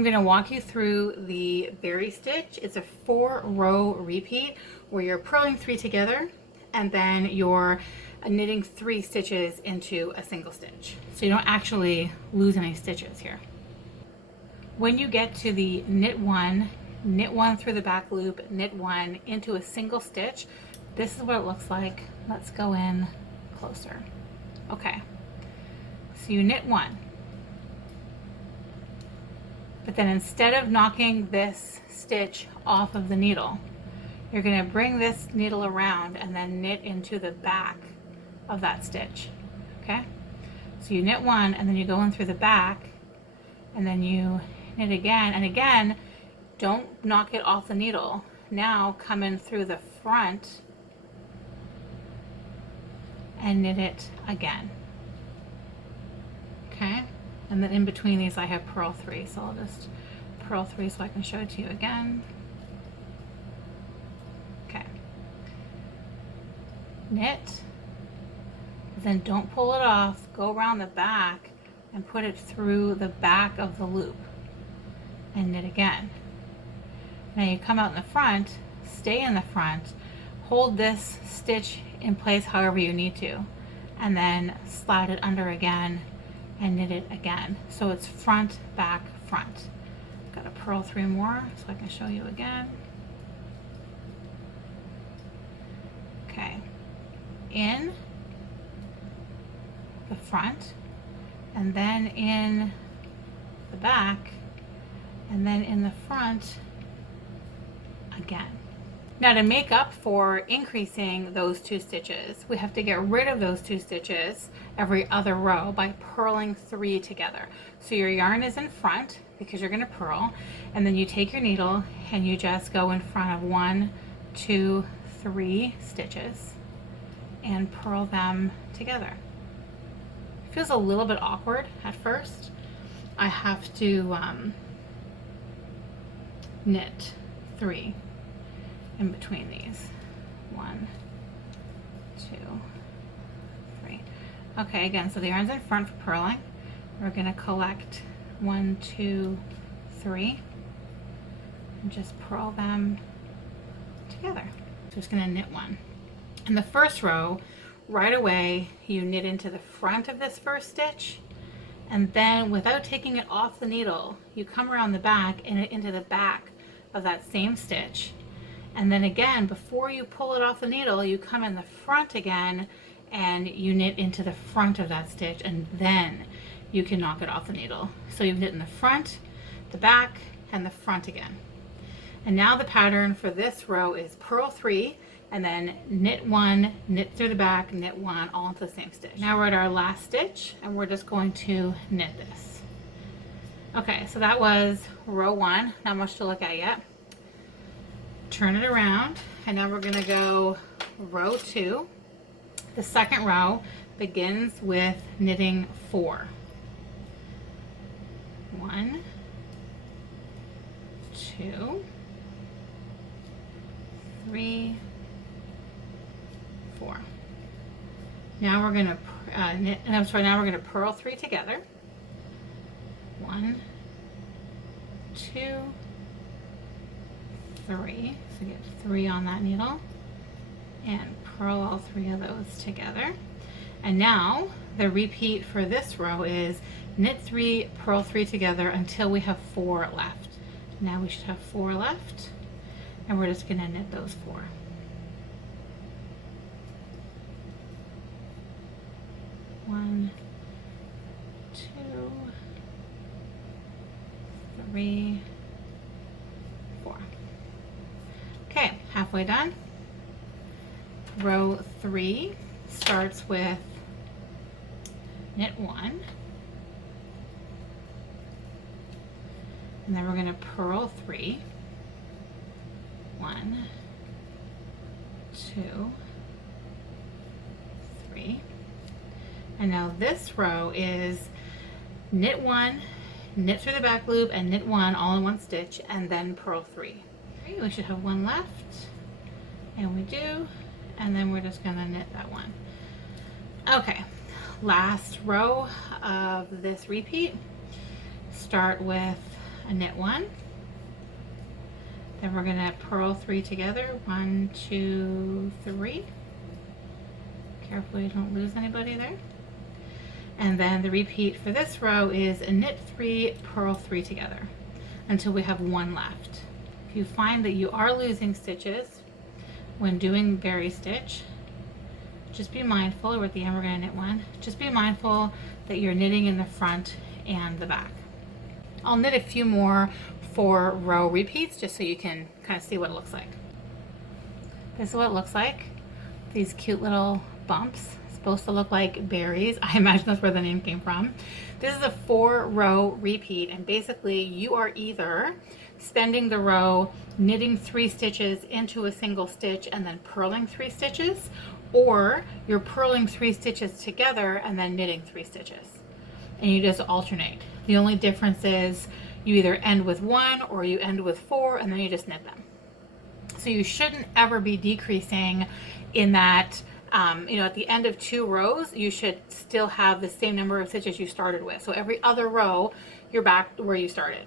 I'm going to walk you through the berry stitch. It's a 4-row repeat where you're purling 3 together and then you're knitting 3 stitches into a single stitch. So you don't actually lose any stitches here. When you get to the knit 1 through the back loop, knit 1 into a single stitch, this is what it looks like. Let's go in closer. Okay, so you knit 1. But then instead of knocking this stitch off of the needle, you're going to bring this needle around and then knit into the back of that stitch. Okay? So you knit 1 and then you go in through the back and then you knit again, and again, don't knock it off the needle. Now come in through the front and knit it again. Okay? And then in between these I have purl 3, so I'll just purl 3 so I can show it to you again. Okay. Knit, then don't pull it off, go around the back and put it through the back of the loop and knit again. Now you come out in the front, stay in the front, hold this stitch in place however you need to, and then slide it under again and knit it again. So it's front, back, front. Got to purl 3 more so I can show you again. Okay, in the front, and then in the back, and then in the front again. Now to make up for increasing those 2 stitches, we have to get rid of those 2 stitches every other row by purling 3 together. So your yarn is in front because you're going to purl, and then you take your needle and you just go in front of 1, 2, 3 stitches and purl them together. It feels a little bit awkward at first. I have to knit 3 in between these. 1, 2, 3. Okay, again, so the yarn's in front for purling. We're going to collect 1, 2, 3 and just purl them together. Just going to knit 1. In the first row, right away you knit into the front of this first stitch, and then without taking it off the needle, you come around the back and into the back of that same stitch. And then again, before you pull it off the needle, you come in the front again and you knit into the front of that stitch, and then you can knock it off the needle. So you've knit in the front, the back, and the front again. And now the pattern for this row is purl 3 and then knit 1, knit through the back, knit 1, all into the same stitch. Now we're at our last stitch and we're just going to knit this. Okay, so that was row 1, not much to look at yet. Turn it around, and now we're going to go row 2. The second row begins with knitting 4. 1, 2, 3, 4. Now we're going to now we're going to purl 3 together. 1, 2, 3, so get 3 on that needle and purl all 3 of those together. And now the repeat for this row is knit 3, purl 3 together until we have 4 left. Now we should have 4 left, and we're just going to knit those 4. One, 2, 3, 4. Okay, halfway done. Row 3 starts with knit 1, and then we're going to purl 3. 1, 2, 3. And now this row is knit 1, knit through the back loop, and knit 1 all in one stitch, and then purl 3. We should have 1 left, and we do, and then we're just going to knit that 1. Okay, last row of this repeat. Start with a knit 1. Then we're going to purl 3 together. 1, 2, 3. Carefully don't lose anybody there. And then the repeat for this row is a knit 3, purl 3 together until we have 1 left. If you find that you are losing stitches when doing berry stitch, just be mindful, or at the end we're going to knit 1, just be mindful that you're knitting in the front and the back. I'll knit a few more 4 row repeats just so you can kind of see what it looks like. This is what it looks like. These cute little bumps. It's supposed to look like berries. I imagine that's where the name came from. This is a 4 row repeat, and basically you are either spending the row knitting 3 stitches into a single stitch and then purling 3 stitches, or you're purling 3 stitches together and then knitting 3 stitches, and you just alternate. The only difference is you either end with 1 or you end with 4, and then you just knit them. So you shouldn't ever be decreasing in that, you know, at the end of 2 rows, you should still have the same number of stitches you started with. So every other row, you're back where you started.